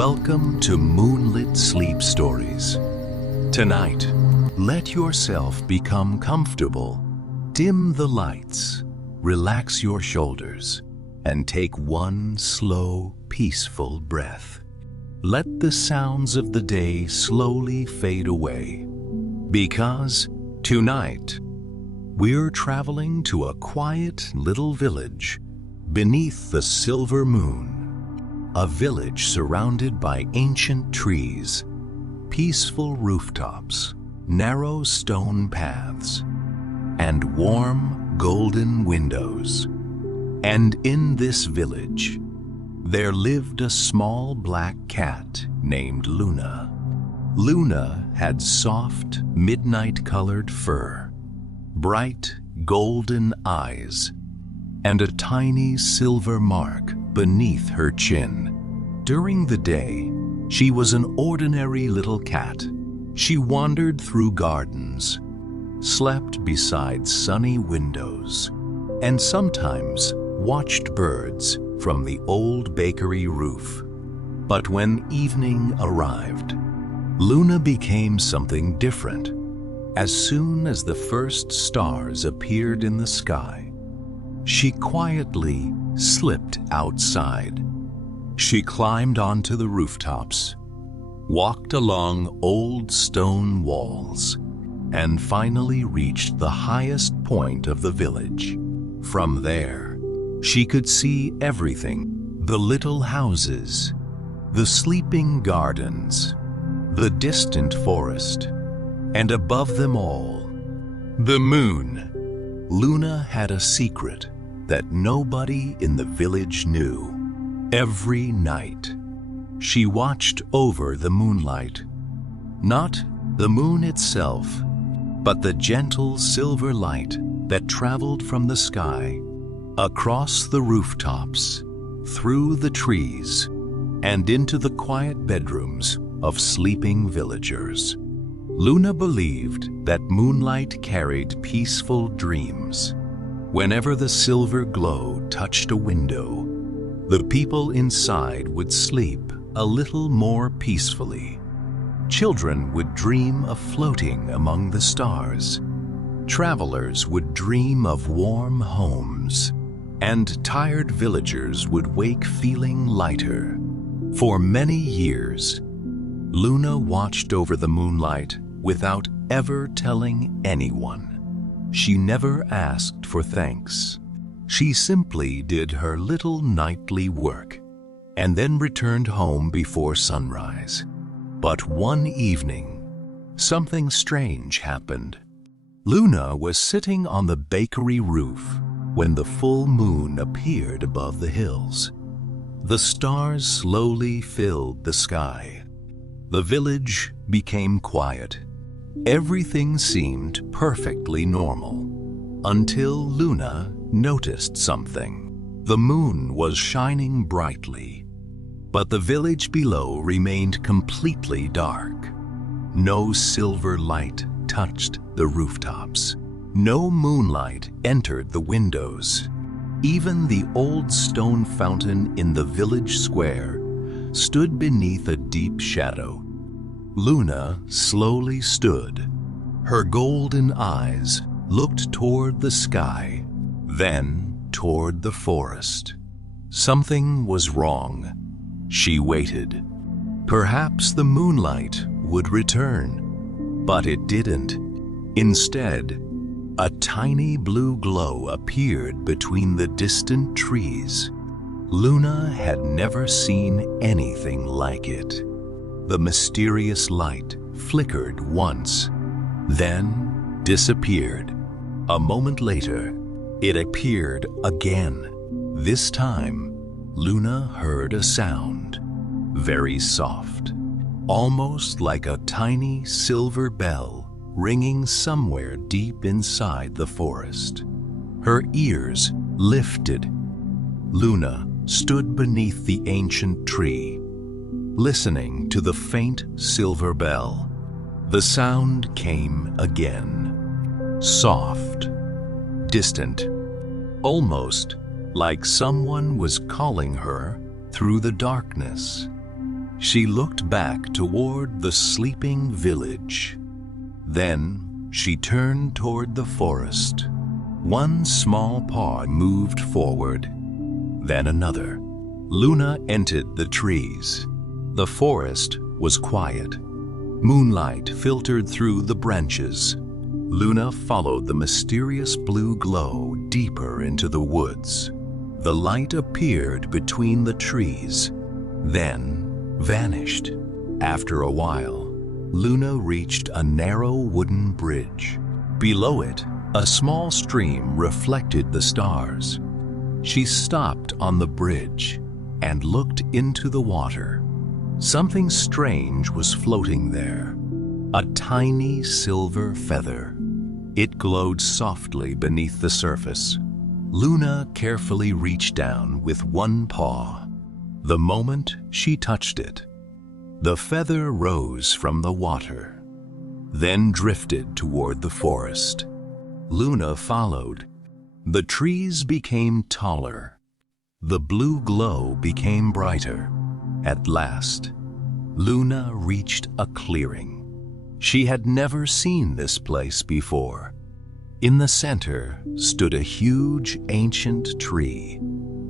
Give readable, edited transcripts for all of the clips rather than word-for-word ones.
Welcome to Moonlit Sleep Stories. Tonight, let yourself become comfortable. Dim the lights, relax your shoulders, and take one slow, peaceful breath. Let the sounds of the day slowly fade away. Because tonight, we're traveling to a quiet little village beneath the silver moon. A village surrounded by ancient trees, peaceful rooftops, narrow stone paths, and warm golden windows. And in this village, there lived a small black cat named Luna. Luna had soft, midnight-colored fur, bright golden eyes, and a tiny silver mark beneath her chin. During the day, she was an ordinary little cat. She wandered through gardens, slept beside sunny windows, and sometimes watched birds from the old bakery roof. But when evening arrived, Luna became something different. As soon as the first stars appeared in the sky, she quietly slipped outside. She climbed onto the rooftops, walked along old stone walls, and finally reached the highest point of the village. From there, she could see everything: the little houses, the sleeping gardens, the distant forest, and above them all, the moon. Luna had a secret that nobody in the village knew. Every night, she watched over the moonlight. Not the moon itself, but the gentle silver light that traveled from the sky, across the rooftops, through the trees, and into the quiet bedrooms of sleeping villagers. Luna believed that moonlight carried peaceful dreams. Whenever the silver glow touched a window, the people inside would sleep a little more peacefully. Children would dream of floating among the stars. Travelers would dream of warm homes, and tired villagers would wake feeling lighter. For many years, Luna watched over the moonlight without ever telling anyone. She never asked for thanks. She simply did her little nightly work and then returned home before sunrise. But one evening, something strange happened. Luna was sitting on the bakery roof when the full moon appeared above the hills. The stars slowly filled the sky. The village became quiet. Everything seemed perfectly normal until Luna noticed something. The moon was shining brightly, but the village below remained completely dark. No silver light touched the rooftops. No moonlight entered the windows. Even the old stone fountain in the village square stood beneath a deep shadow. Luna slowly stood. Her golden eyes looked toward the sky, then toward the forest. Something was wrong. She waited. Perhaps the moonlight would return, but it didn't. Instead, a tiny blue glow appeared between the distant trees. Luna had never seen anything like it. The mysterious light flickered once, then disappeared. A moment later, it appeared again. This time, Luna heard a sound, very soft, almost like a tiny silver bell ringing somewhere deep inside the forest. Her ears lifted. Luna stood beneath the ancient tree, listening to the faint silver bell. The sound came again, soft, distant, almost like someone was calling her through the darkness. She looked back toward the sleeping village. Then she turned toward the forest. One small paw moved forward, then another. Luna entered the trees. The forest was quiet. Moonlight filtered through the branches. Luna followed the mysterious blue glow deeper into the woods. The light appeared between the trees, then vanished. After a while, Luna reached a narrow wooden bridge. Below it, a small stream reflected the stars. She stopped on the bridge and looked into the water. Something strange was floating there, a tiny silver feather. It glowed softly beneath the surface. Luna carefully reached down with one paw. The moment she touched it, the feather rose from the water, then drifted toward the forest. Luna followed. The trees became taller. The blue glow became brighter. At last, Luna reached a clearing. She had never seen this place before. In the center stood a huge ancient tree.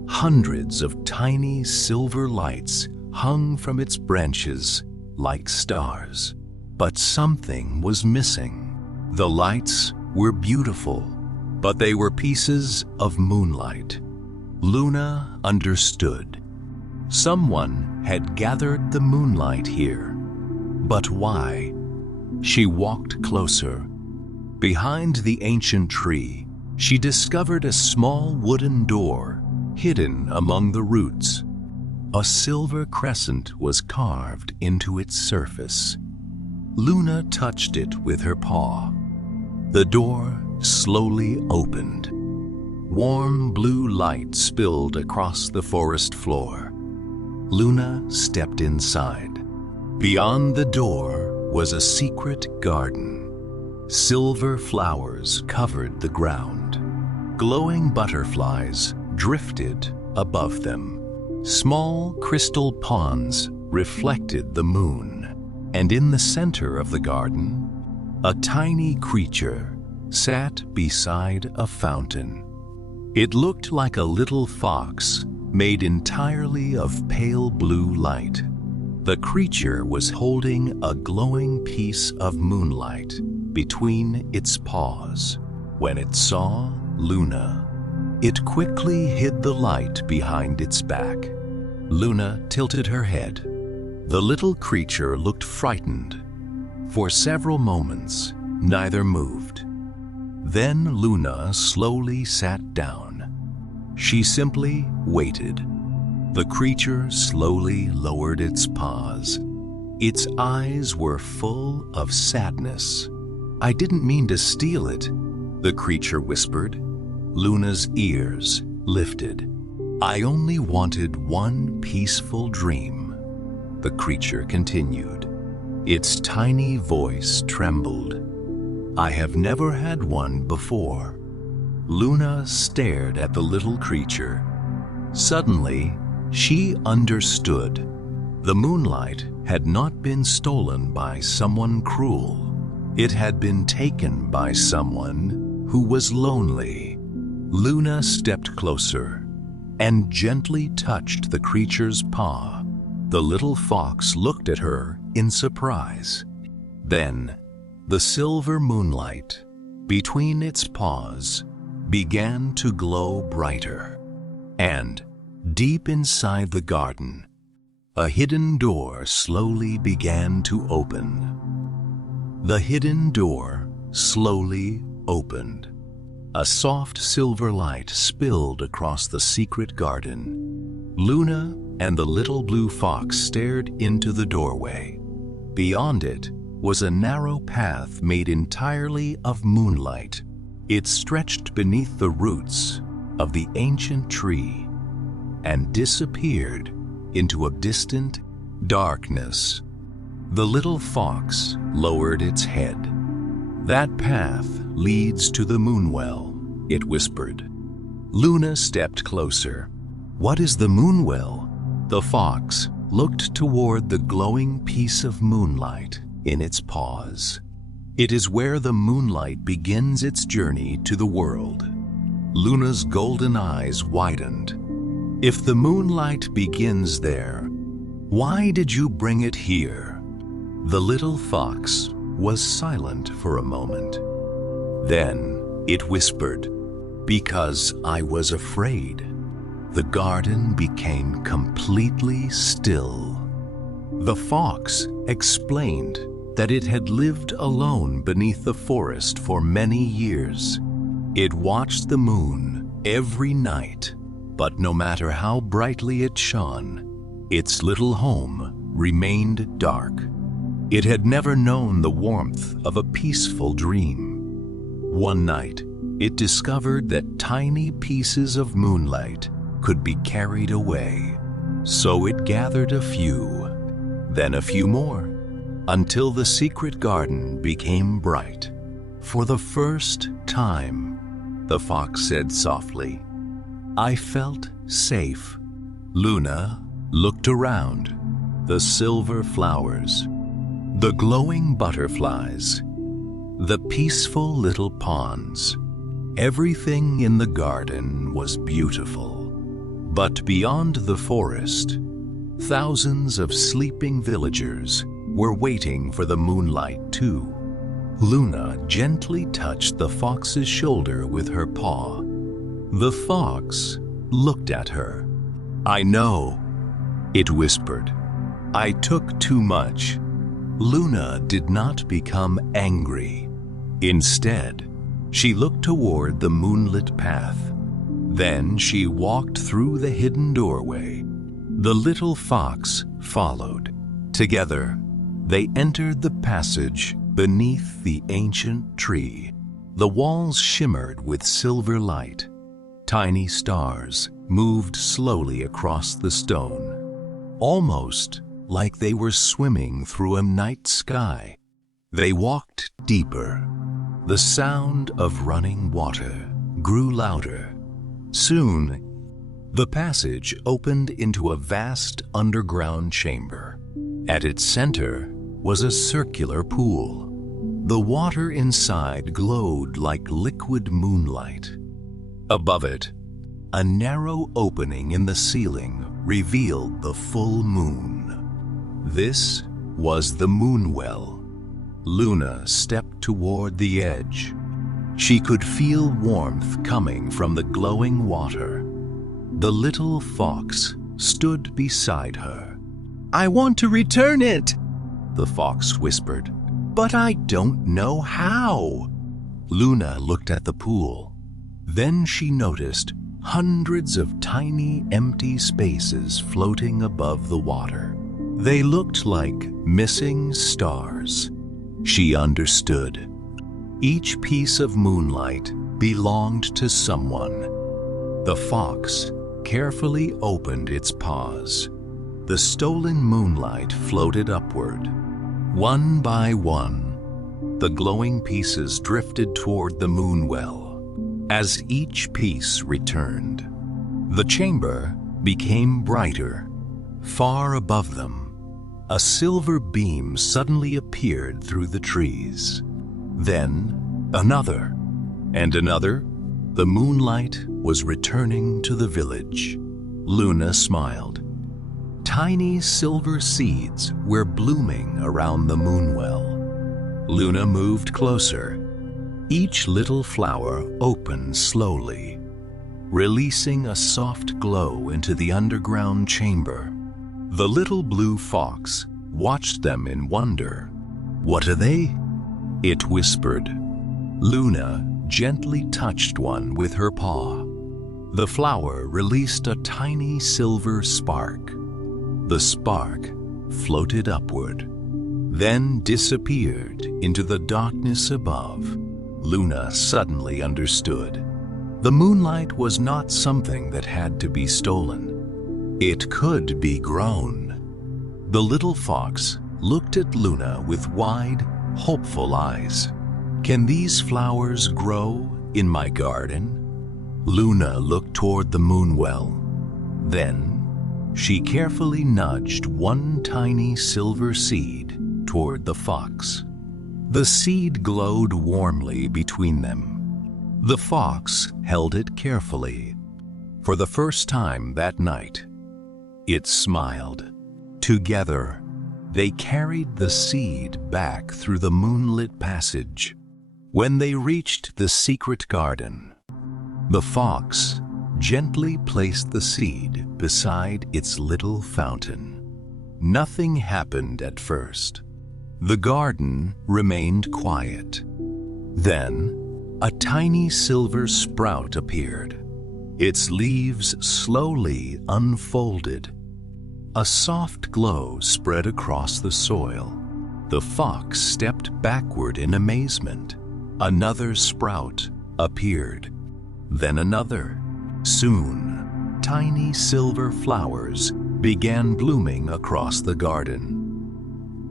Hundreds of tiny silver lights hung from its branches like stars. But something was missing. The lights were beautiful, but they were pieces of moonlight. Luna understood. Someone had gathered the moonlight here. But why? She walked closer. Behind the ancient tree, she discovered a small wooden door hidden among the roots. A silver crescent was carved into its surface. Luna touched it with her paw. The door slowly opened. Warm blue light spilled across the forest floor. Luna stepped inside. Beyond the door was a secret garden. Silver flowers covered the ground. Glowing butterflies drifted above them. Small crystal ponds reflected the moon. And in the center of the garden, a tiny creature sat beside a fountain. It looked like a little fox made entirely of pale blue light. The creature was holding a glowing piece of moonlight between its paws. When it saw Luna, it quickly hid the light behind its back. Luna tilted her head. The little creature looked frightened. For several moments, neither moved. Then Luna slowly sat down. She simply waited. The creature slowly lowered its paws. Its eyes were full of sadness. "I didn't mean to steal it," the creature whispered. Luna's ears lifted. "I only wanted one peaceful dream," the creature continued. Its tiny voice trembled. "I have never had one before." Luna stared at the little creature. Suddenly, she understood. The moonlight had not been stolen by someone cruel. It had been taken by someone who was lonely. Luna stepped closer and gently touched the creature's paw. The little fox looked at her in surprise. Then, the silver moonlight between its paws began to glow brighter. And deep inside the garden, a hidden door slowly began to open. The hidden door slowly opened. A soft silver light spilled across the secret garden. Luna and the little blue fox stared into the doorway. Beyond it was a narrow path made entirely of moonlight. It stretched beneath the roots of the ancient tree and disappeared into a distant darkness. The little fox lowered its head. "That path leads to the moonwell," it whispered. Luna stepped closer. "What is the moonwell?" The fox looked toward the glowing piece of moonlight in its paws. It is where the moonlight begins its journey to the world. Luna's golden eyes widened. If the moonlight begins there, why did you bring it here? The little fox was silent for a moment. Then it whispered, "Because I was afraid." The garden became completely still. The fox explained that it had lived alone beneath the forest for many years. It watched the moon every night, but no matter how brightly it shone, its little home remained dark. It had never known the warmth of a peaceful dream. One night, it discovered that tiny pieces of moonlight could be carried away. So it gathered a few, then a few more, until the secret garden became bright. For the first time, the fox said softly, "I felt safe." Luna looked around. The silver flowers, the glowing butterflies, the peaceful little ponds. Everything in the garden was beautiful. But beyond the forest, thousands of sleeping villagers were waiting for the moonlight too. Luna gently touched the fox's shoulder with her paw. The fox looked at her. "I know," it whispered. "I took too much." Luna did not become angry. Instead, she looked toward the moonlit path. Then she walked through the hidden doorway. The little fox followed. Together, they entered the passage beneath the ancient tree. The walls shimmered with silver light. Tiny stars moved slowly across the stone, almost like they were swimming through a night sky. They walked deeper. The sound of running water grew louder. Soon, the passage opened into a vast underground chamber. At its center was a circular pool. The water inside glowed like liquid moonlight. Above it, a narrow opening in the ceiling revealed the full moon. This was the moonwell. Luna stepped toward the edge. She could feel warmth coming from the glowing water. The little fox stood beside her. "I want to return it," the fox whispered, "but I don't know how." Luna looked at the pool. Then she noticed hundreds of tiny empty spaces floating above the water. They looked like missing stars. She understood. Each piece of moonlight belonged to someone. The fox carefully opened its paws. The stolen moonlight floated upward. One by one, the glowing pieces drifted toward the moonwell. As each piece returned, the chamber became brighter. Far above them, a silver beam suddenly appeared through the trees. Then another, and another. The moonlight was returning to the village. Luna smiled. Tiny silver seeds were blooming around the moonwell. Luna moved closer. Each little flower opened slowly, releasing a soft glow into the underground chamber. The little blue fox watched them in wonder. "What are they?" it whispered. Luna gently touched one with her paw. The flower released a tiny silver spark. The spark floated upward, then disappeared into the darkness above. Luna suddenly understood. The moonlight was not something that had to be stolen. It could be grown. The little fox looked at Luna with wide, hopeful eyes. "Can these flowers grow in my garden?" Luna looked toward the moonwell. Then She carefully nudged one tiny silver seed toward the fox. The seed glowed warmly between them. The fox held it carefully. For the first time that night, it smiled. Together, they carried the seed back through the moonlit passage. When they reached the secret garden, the fox gently placed the seed beside its little fountain. Nothing happened at first. The garden remained quiet. Then, a tiny silver sprout appeared. Its leaves slowly unfolded. A soft glow spread across the soil. The fox stepped backward in amazement. Another sprout appeared. Then another. Soon, tiny silver flowers began blooming across the garden.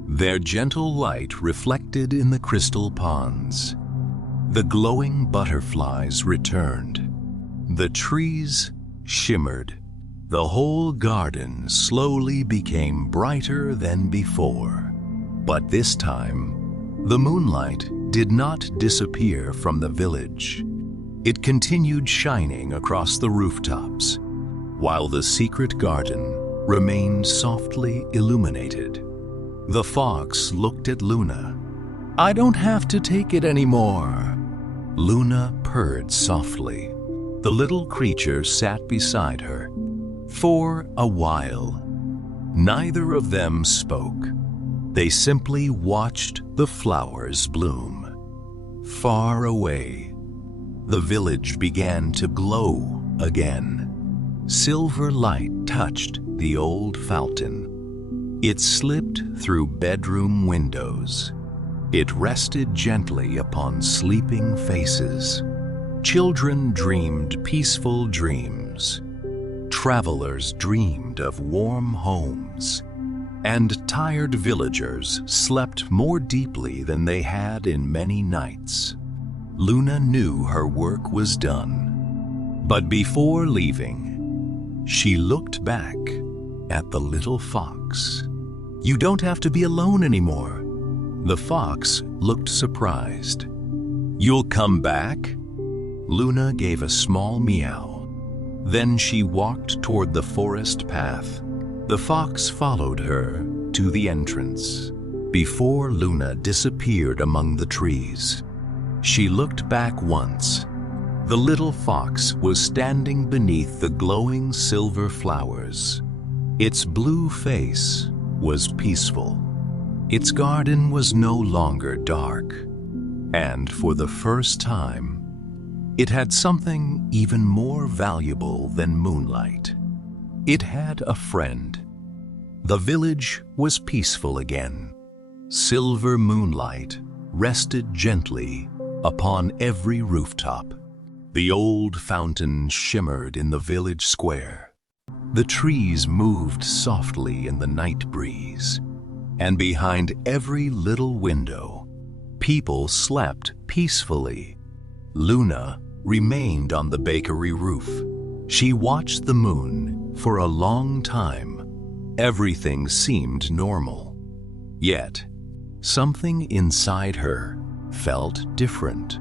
Their gentle light reflected in the crystal ponds. The glowing butterflies returned. The trees shimmered. The whole garden slowly became brighter than before. But this time, the moonlight did not disappear from the village. It continued shining across the rooftops, while the secret garden remained softly illuminated. The fox looked at Luna. "I don't have to take it anymore." Luna purred softly. The little creature sat beside her. For a while, neither of them spoke. They simply watched the flowers bloom. Far away, the village began to glow again. Silver light touched the old fountain. It slipped through bedroom windows. It rested gently upon sleeping faces. Children dreamed peaceful dreams. Travelers dreamed of warm homes. And tired villagers slept more deeply than they had in many nights. Luna knew her work was done. But before leaving, she looked back at the little fox. "You don't have to be alone anymore." The fox looked surprised. "You'll come back?" Luna gave a small meow. Then she walked toward the forest path. The fox followed her to the entrance. Before Luna disappeared among the trees, she looked back once. The little fox was standing beneath the glowing silver flowers. Its blue face was peaceful. Its garden was no longer dark. And for the first time, it had something even more valuable than moonlight. It had a friend. The village was peaceful again. Silver moonlight rested gently upon every rooftop. The old fountain shimmered in the village square. The trees moved softly in the night breeze. And behind every little window, people slept peacefully. Luna remained on the bakery roof. She watched the moon for a long time. Everything seemed normal. Yet, something inside her felt different.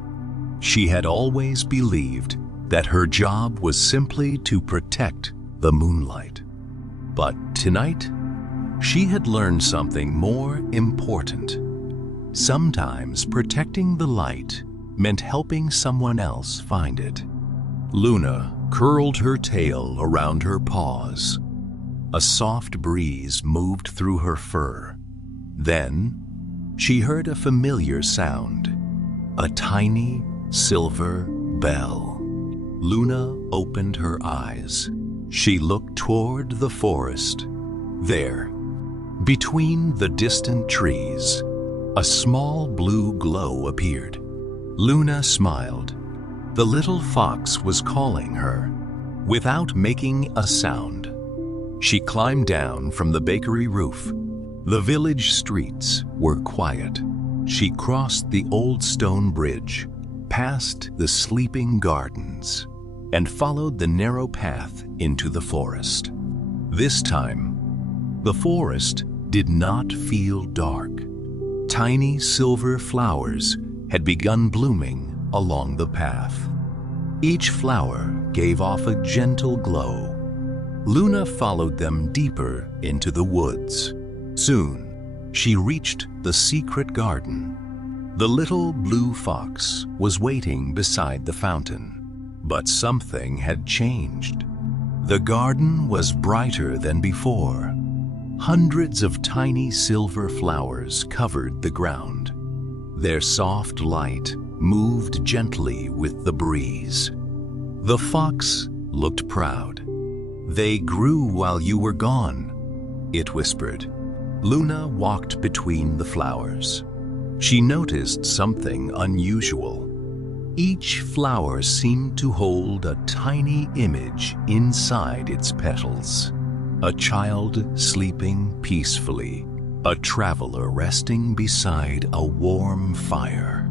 She had always believed that her job was simply to protect the moonlight. But tonight, she had learned something more important. Sometimes protecting the light meant helping someone else find it. Luna curled her tail around her paws. A soft breeze moved through her fur. Then, she heard a familiar sound, a tiny silver bell. Luna opened her eyes. She looked toward the forest. There, between the distant trees, a small blue glow appeared. Luna smiled. The little fox was calling her. Without making a sound, she climbed down from the bakery roof. The village streets were quiet. She crossed the old stone bridge, past the sleeping gardens, and followed the narrow path into the forest. This time, the forest did not feel dark. Tiny silver flowers had begun blooming along the path. Each flower gave off a gentle glow. Luna followed them deeper into the woods. Soon, she reached the secret garden. The little blue fox was waiting beside the fountain, but something had changed. The garden was brighter than before. Hundreds of tiny silver flowers covered the ground. Their soft light moved gently with the breeze. The fox looked proud. "They grew while you were gone," it whispered. Luna walked between the flowers. She noticed something unusual. Each flower seemed to hold a tiny image inside its petals. A child sleeping peacefully, a traveler resting beside a warm fire,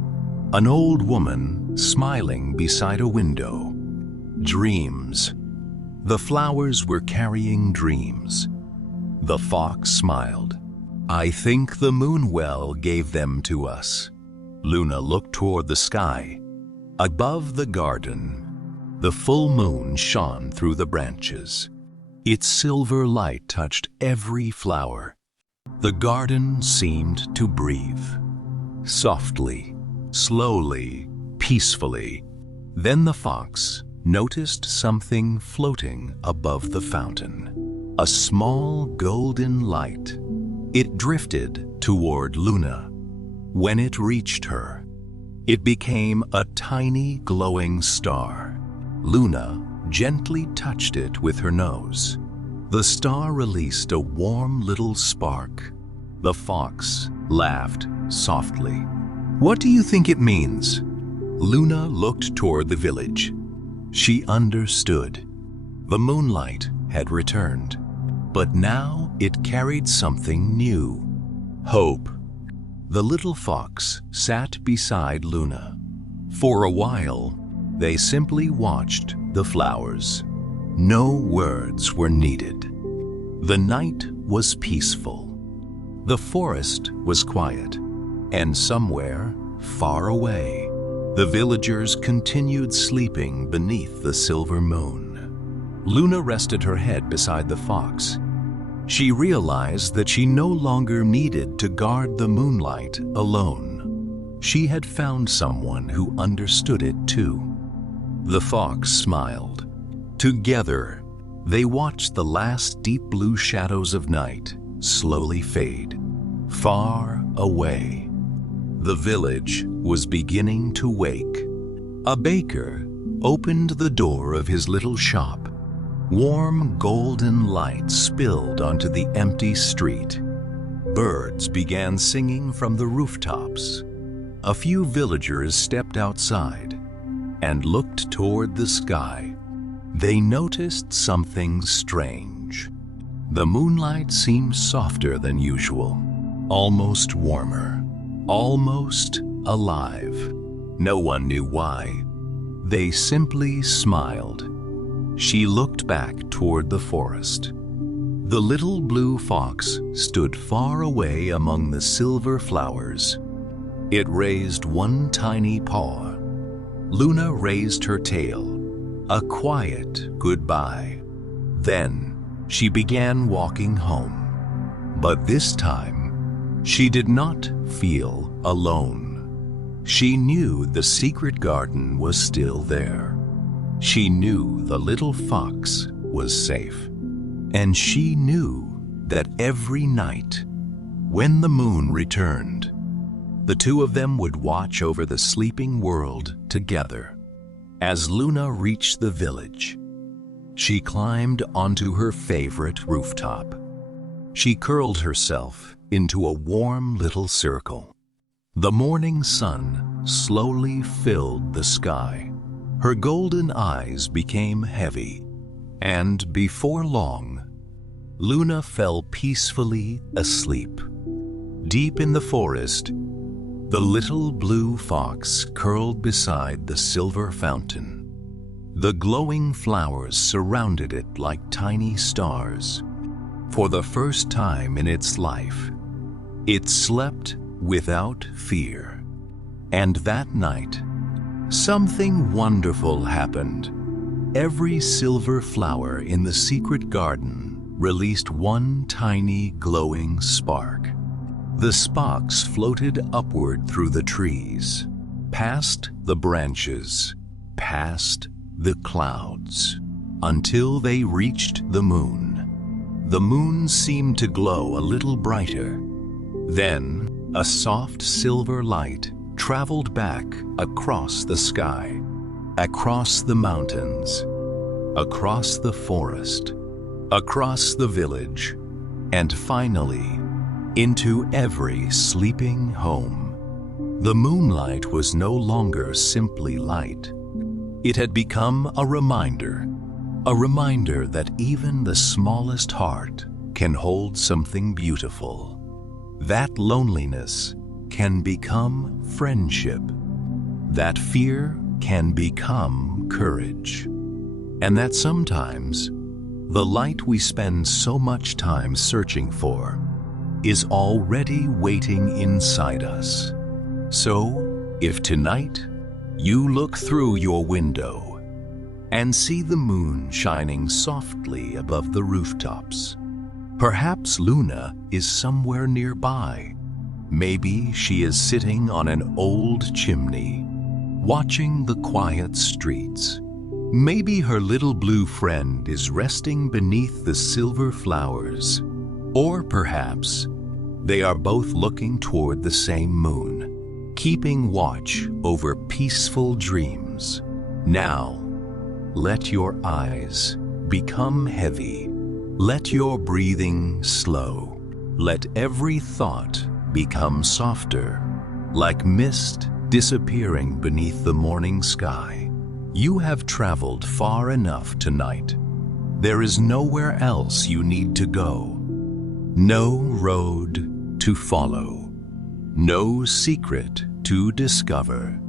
an old woman smiling beside a window. Dreams. The flowers were carrying dreams. The fox smiled. "I think the moonwell gave them to us." Luna looked toward the sky. Above the garden, the full moon shone through the branches. Its silver light touched every flower. The garden seemed to breathe. Softly, slowly, peacefully. Then the fox noticed something floating above the fountain. A small golden light. It drifted toward Luna. When it reached her, it became a tiny glowing star. Luna gently touched it with her nose. The star released a warm little spark. The fox laughed softly. "What do you think it means?" Luna looked toward the village. She understood. The moonlight had returned, but now it carried something new. Hope. The little fox sat beside Luna. For a while, they simply watched the flowers. No words were needed. The night was peaceful. The forest was quiet, and somewhere, far away, the villagers continued sleeping beneath the silver moon. Luna rested her head beside the fox. She realized that she no longer needed to guard the moonlight alone. She had found someone who understood it too. The fox smiled. Together, they watched the last deep blue shadows of night slowly fade. Far away, the village was beginning to wake. A baker opened the door of his little shop. Warm golden light spilled onto the empty street. Birds began singing from the rooftops. A few villagers stepped outside and looked toward the sky. They noticed something strange. The moonlight seemed softer than usual, almost warmer, almost alive. No one knew why. They simply smiled. She looked back toward the forest. The little blue fox stood far away among the silver flowers. It raised one tiny paw. Luna raised her tail, a quiet goodbye. Then she began walking home. But this time, she did not feel alone. She knew the secret garden was still there. She knew the little fox was safe. And she knew that every night, when the moon returned, the two of them would watch over the sleeping world together. As Luna reached the village, she climbed onto her favorite rooftop. She curled herself into a warm little circle. The morning sun slowly filled the sky. Her golden eyes became heavy, and before long, Luna fell peacefully asleep. Deep in the forest, the little blue fox curled beside the silver fountain. The glowing flowers surrounded it like tiny stars. For the first time in its life, it slept without fear. And that night, something wonderful happened. Every silver flower in the secret garden released one tiny glowing spark. The sparks floated upward through the trees, past the branches, past the clouds, until they reached the moon. The moon seemed to glow a little brighter. Then, a soft silver light traveled back across the sky, across the mountains, across the forest, across the village, and finally, into every sleeping home. The moonlight was no longer simply light. It had become a reminder that even the smallest heart can hold something beautiful. That loneliness can become friendship. That fear can become courage. And that sometimes the light we spend so much time searching for is already waiting inside us. So, if tonight you look through your window and see the moon shining softly above the rooftops, perhaps Luna is somewhere nearby. Maybe she is sitting on an old chimney, watching the quiet streets. Maybe her little blue friend is resting beneath the silver flowers. Or perhaps they are both looking toward the same moon, keeping watch over peaceful dreams. Now, let your eyes become heavy. Let your breathing slow. Let every thought become softer, like mist disappearing beneath the morning sky. You have traveled far enough tonight. There is nowhere else you need to go. No road to follow. No secret to discover.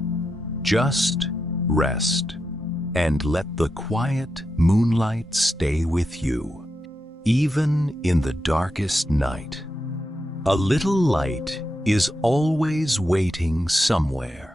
Just rest and let the quiet moonlight stay with you. Even in the darkest night, a little light is always waiting somewhere.